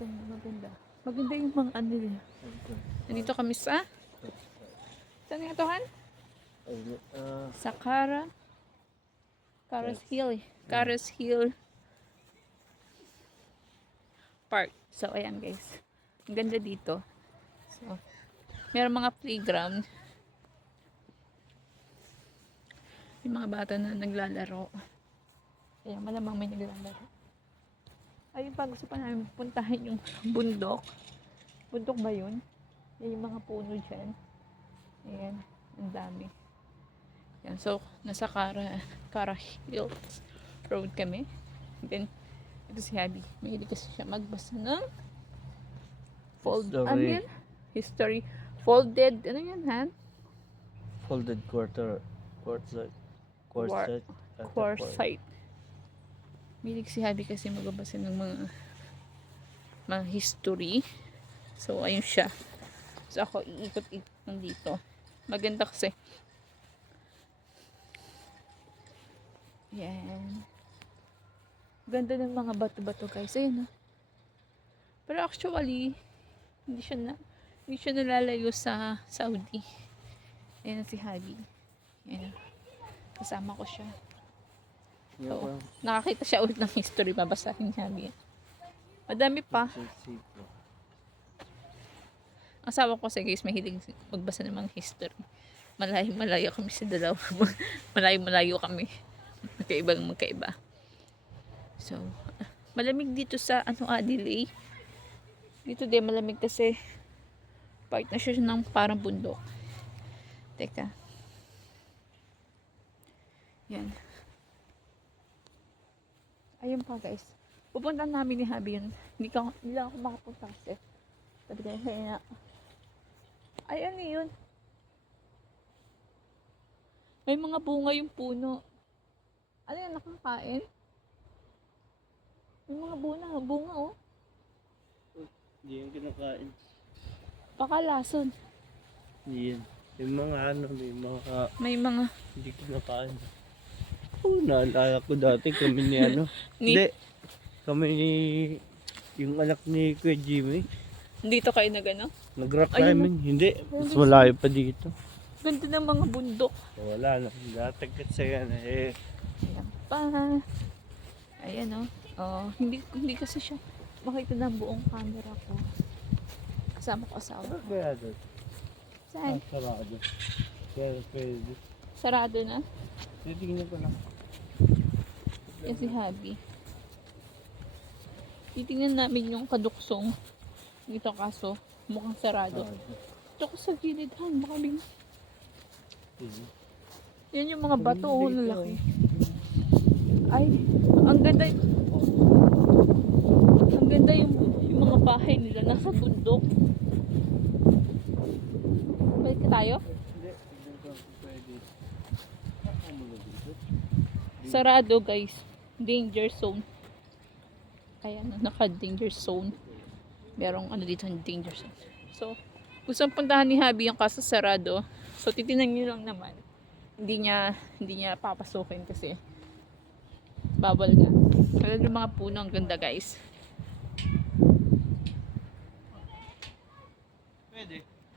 Ito, maganda. Maganda yung mga ano nila. Nandito kami sa... Saan nga ito, Han? Sa Caras Hill. Caras Hill Park. So, ayan guys. Ang ganda dito. So, meron mga playground. Yung mga bata na naglalaro. Ayan, malamang may naglalaro. Ayun pa, gusto pa namin puntahan yung bundok. Bundok ba yun? Yan yung mga puno dyan. Ayan, ang dami. Yan, so, nasa Cara Hills Road kami. Then, ito si Abby. Mahilig kasi siya magbasa ng ano yan? History. Folded, ano yan, Han? Folded quartzite. Quartzite. Mahilig si Abby kasi magbabasa ng mga history. So, ayun siya. So, ako iikot-ikot dito. Maganda kasi. Yan. Ganda ng mga bato-bato guys. Ayun, no? Pero actually, hindi siya nalalayo sa Saudi. Ayan si Habi. Ayan. Kasama ko siya. So, nakakita siya ulit ng history. Babasahin niya Habi. Madami pa. Asawa ko kasi guys, mahilig magbasa ng mga history. Malayo kami sa dalawa. Malayo kami. Magkaiba. So, malamig dito sa Adelaide. Dito din malamig kasi part na siya ng parang bundok. Teka. Yan. Ayun pa guys. Pupunta namin ni Habi yun. Hindi lang ako makapunta kasi. Sabi ko kaya ay ano yun? May mga bunga yung puno. Ano yan? Nakakain? May mga bunga oh. Hindi yan kinakain. Pakalason. Hindi yan. Yung mga may mga hindi kinakain. Naalala ko dati kami ni Hindi. Kami ni yung anak ni Kuya Jimmy. Dito kayo Nag-rock climbing. Hindi. Mas malayo pa dito. Ganda ng mga bundok. Wala na. Datagkat sa yan eh. Ayan pa. Ayan oh. Oh, hindi kasi siya makita ng buong camera ko. Kasama ko asawa. Kaya doon. Saan? Sarado. Kaya pwede. Sarado na? Titingnan ko lang. Yan si Habi. Titingnan namin yung kaduksong. Dito kaso, mukhang sarado. Ito ko sa gilid, Han. Baka bigla. Yan yung mga bato, oh, lalaki. Ay, ang ganda yung mga bahay nila nasa bundok. Balik ka tayo? Sarado guys. Danger zone. Ayan, naka-danger zone. Merong dito ang danger zone. So, gusto puntahan ni Habi yung kaso sarado. So, titinan nyo lang naman. Hindi niya papasukin kasi bawal nga. Kaya yung mga puno ang ganda guys.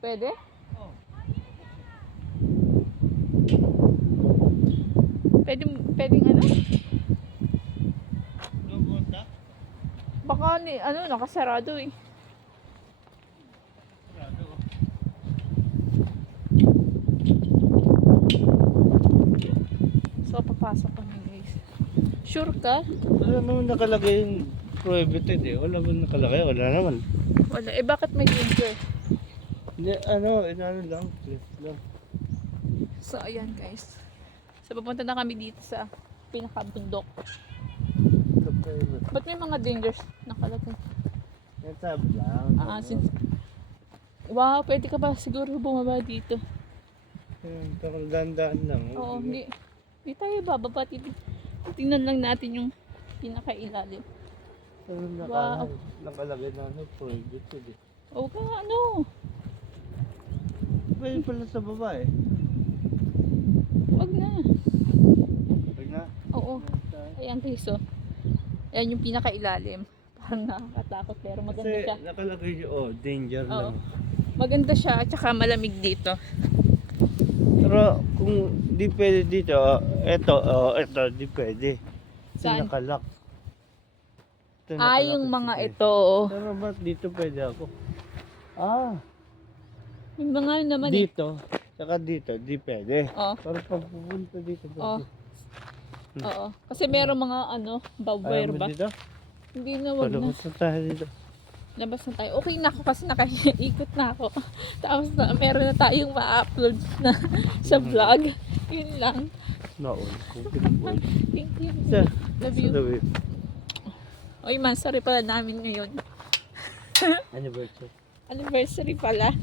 Pwede? Oo. Pwedeng ano? Pumunta? Baka nakasarado eh. Sarado. So, papasok kami guys. Sure ka? Wala naman nakalagay yung prohibited eh. Wala naman nakalagay. Wala naman. Wala. Eh, bakit may danger? Hindi, inano lang. Cliff lang. So, ayan guys. So, pupunta na kami dito sa pinakabundok. Ba't may mga dangers nakalagay? Yan sabi lang. Wow, pwede ka ba siguro bumaba dito? Dandaan lang. Oo, hindi tayo bababa. Tingnan lang natin yung pinakailalim. Wow. Nakalagay na prohibited eh. O ka Pwede pala sa baba eh. wag na. Pwede na. Oo. Ayan guys, so. Ayan yung pinakailalim. parang nakakatakot pero maganda Kasi siya. nakalagay siya, danger Oo. lang. Maganda siya at saka malamig dito. Pero kung di pwede dito, eto, di pwede. Kasi Saan? nakalock. Ito, Yung nakalock mga dito. ito. Pero ba't dito pwede ako? Yung mga naman eh. Dito. Saka dito, di pwede. Oh. Pero pag pupunta dito, Oh. pwede. Oo. Kasi meron mga bawwire Ayaw mo ba? dito? Hindi na, wag na. Palabas na tayo dito. Labas na tayo. Okay na ako kasi nakaikot na ako. Tapos meron na tayong ma-upload na sa vlog. Yun lang. Noon. Kung Thank you. Sa, Love sa you. Dawit. Oy man, sorry pala namin ngayon. Anniversary. Anniversary pala.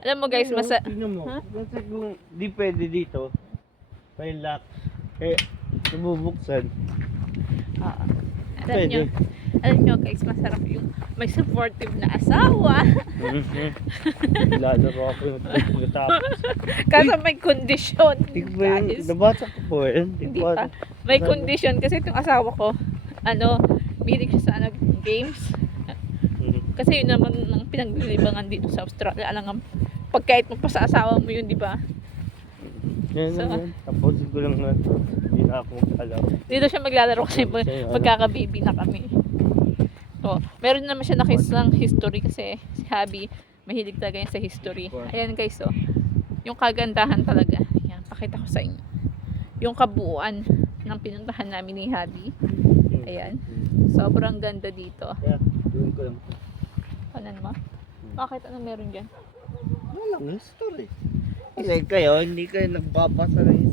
Alam mo guys, Tingnan mo. Ha? Kasi kung di pwede dito, may lock. Nabubuksan. Alam nyo guys, masarap yung may supportive na asawa. Lalaro ako yung pagkatapos. Kaso may condition, Hindi ko ba guys. nabasa ko po yun. Hindi pa. May condition kasi itong asawa ko, mahilig siya sa games. Kasi yun naman ang pinaglilibangan dito sa Australia. Alam nga, pagkait mo pa sa asawa mo yun, di ba? Yan So, naman. Tapos ko lang na ito. Hindi na ako magkalaw. Dito siya maglalaro kasi Sa'yo, magkakababy na kami. So, meron naman siya nakisang history kasi si Habi, mahilig talaga yan sa history. Ayan guys, yung kagandahan talaga. Ayan, pakita ko sa inyo. Yung kabuuan ng pinuntahan namin ni Habi. Ayan. Sobrang ganda dito. Kaya, doon ko lang. Kanan mo? Bakit? Ano meron dyan? Walang story. Kasi kayo, hindi kayo nagbabasa ng history.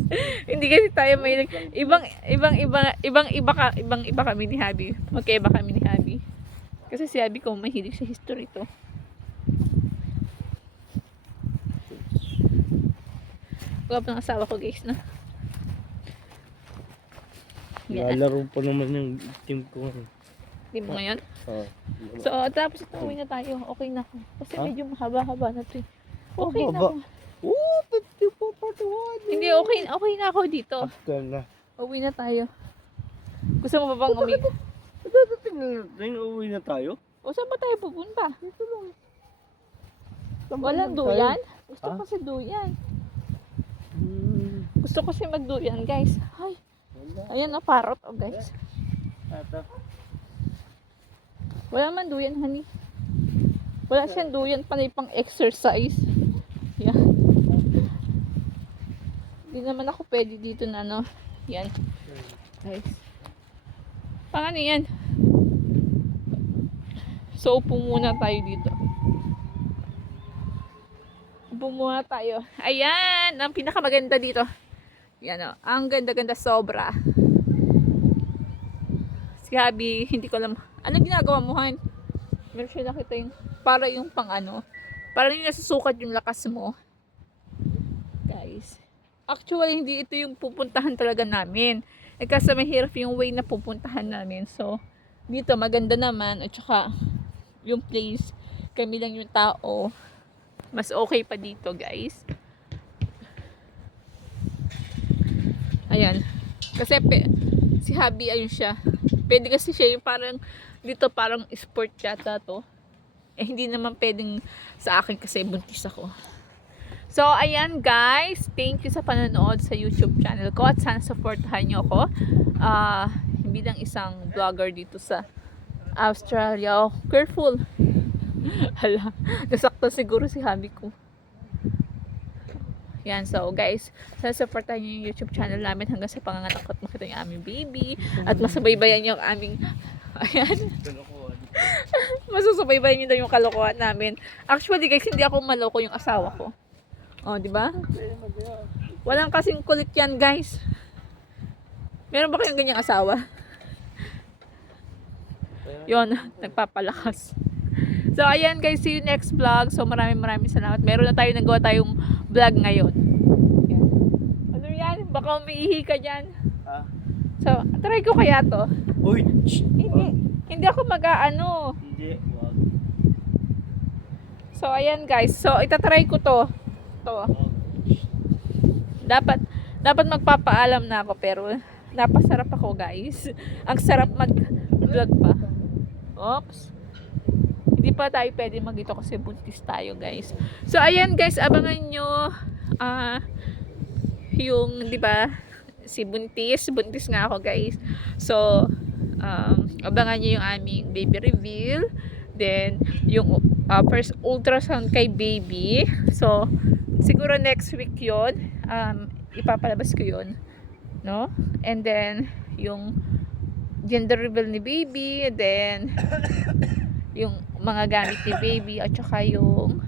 Hindi kasi tayo mahilig. Ibang-iba kami ni Habi. Magkaiba kami ni Habi. Kasi si Habi ko mahilig sa history to. Gwapo ng asawa ko guys na. Yan. Lalaro pa naman yung team ko. Di mo ngayon? Oh. So, tapos ito uwi na tayo. Okay na ako. Kasi Ha? medyo mahaba-haba na to. Okay na Mahaba? ako. Oh, 54, 41. Hindi, okay na ako dito. After na. Uwi na tayo. Gusto mo ba bang umiga? Dadating na natin, uuwi na tayo. O saan ba tayo pupunta? Dito lang. Walang tayo. duyan? Gusto Ha? ko kasi duyan. Hmm. Gusto ko kasi magduyan guys. Ay, Wala. ayan na parrot guys. Ata. Wala man duyan honey. Wala siyang duyan panay pang exercise. Yan. Hindi naman ako pwede dito na Yan. Guys. Pang ano yan? So, upo muna tayo dito. Upo muna tayo. Ayan! Ang pinakamaganda dito. Yan ang ganda-ganda sobra. Si Habi, hindi ko alam. Ano ginagawa mo, Han? Meron siya nakita yung, para yung pang para yung nasusukat yung lakas mo. Guys. Actually, hindi ito yung pupuntahan talaga namin. Kasi mahirap yung way na pupuntahan namin. So, dito maganda naman. At saka, yung place, kami lang yung tao. Mas okay pa dito, guys. Ayan. Kasi, si Habi, ayun siya. Pwede kasi siya yung parang, dito parang sport yata to. Hindi naman pwedeng sa akin kasi buntis ako. So, ayan guys. Thank you sa panonood sa YouTube channel ko. At sana supportahan nyo ako. Bilang isang vlogger dito sa Australia. Oh, careful. Hala. Nasaktan siguro si Habi ko. Yan. So, guys. Sana supportahan nyo yung YouTube channel namin hanggang sa panganganak ko at makita yung aming baby. At masubaybayan nyo ang aming... Ayan. Masusubaybayan nyo daw yung kalokohan namin. Actually guys, hindi ako maloko yung asawa ko. Oh, di ba? Walang kasing kulit yan, guys. Meron ba kayong ganyang asawa? Yon, nagpapalakas. So, ayan guys, see you next vlog. So, maraming salamat. Meron na nagawa tayong vlog ngayon. Yan. Ano yan? Baka umiihi ka dyan. Ha? So, try ko kaya to. Uy! Hindi ako mag-aano. Hindi, wag. So, ayan guys. So, itatry ko to. Dapat magpapaalam na ako pero napasarap ako guys. Ang sarap mag-vlog pa. Oops. Hindi pa tayo pwede mag-ito kasi buntis tayo guys. So ayan guys, abangan nyo yung, di ba, si buntis nga ako guys. So abangan nyo yung aming baby reveal, then yung first ultrasound kay baby. So siguro next week yun, ipapalabas ko yun, no? And then yung gender reveal ni baby, then yung mga gamit ni baby, at saka yung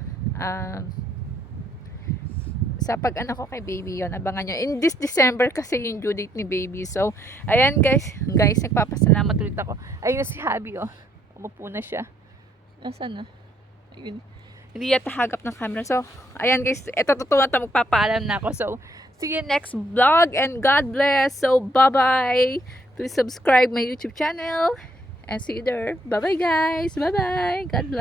sa pag-anak ko kay baby, yon abangan nyo. In this December kasi yung due date ni baby. So, ayan guys, nagpapasalamat ulit ako. Ayun si Habi, oh. Umupo na siya. Nasaan na? Ayun. Hindi yata hagap ng camera. So, ayan guys, eto totoo na magpapaalam na ako. So, see you next vlog and God bless. So, bye-bye. Please subscribe my YouTube channel and see you there. Bye-bye guys. Bye-bye. God bless.